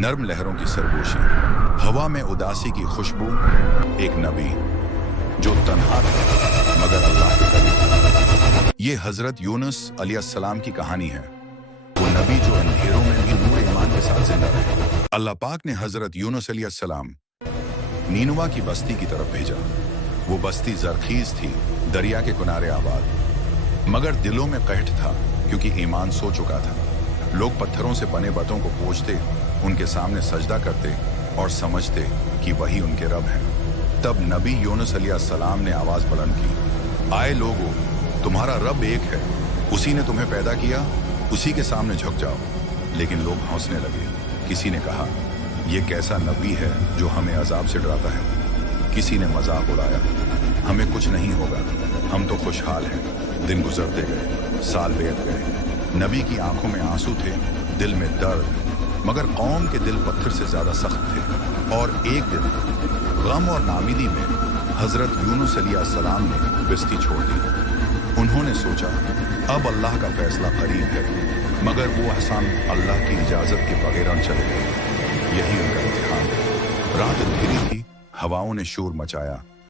नर्म लहरों की सरगोशी, हवा में उदासी की खुशबू, एक नबी जो तन्हा था मगर अल्लाह के करीब था। ये हजरत यूनुस अलैहिस्सलाम की कहानी है। वो नबी जो अंधेरों में भी नूर ईमान के साथ जिंदा रहे। अल्लाह पाक ने हजरत यूनुस अलैहिस्सलाम नीनवा की बस्ती की तरफ भेजा। वो बस्ती जरखीज थी, दरिया के किनारे आबाद, मगर दिलों में कहट था क्योंकि ईमान सो चुका था। लोग पत्थरों से बने बतों को पूजते, उनके सामने सजदा करते और समझते कि वही उनके रब हैं। तब नबी यूनुस अलैहिस्सलाम ने आवाज बुलंद की, आए लोगों, तुम्हारा रब एक है, उसी ने तुम्हें पैदा किया, उसी के सामने झुक जाओ। लेकिन लोग हंसने लगे। किसी ने कहा, यह कैसा नबी है जो हमें अजाब से डराता है। किसी ने मजाक उड़ाया, हमें कुछ नहीं होगा, हम तो खुशहाल हैं। दिन गुजरते गए, साल बीत गए। नबी की आंखों में आंसू थे, दिल में दर्द, मगर कौम के दिल पत्थर से ज्यादा सख्त थे। और एक दिन गम और नामीदी में हजरत यूनुस अलैहिस्सलाम ने बस्ती छोड़ दी। उन्होंने सोचा, अब अल्लाह का फैसला करीब है, मगर वो एहसान अल्लाह की इजाजत के बगैर न चले गए। यही उनका इम्तिहान था। रात अंधेरी थी, हवाओं ने शोर मचाया,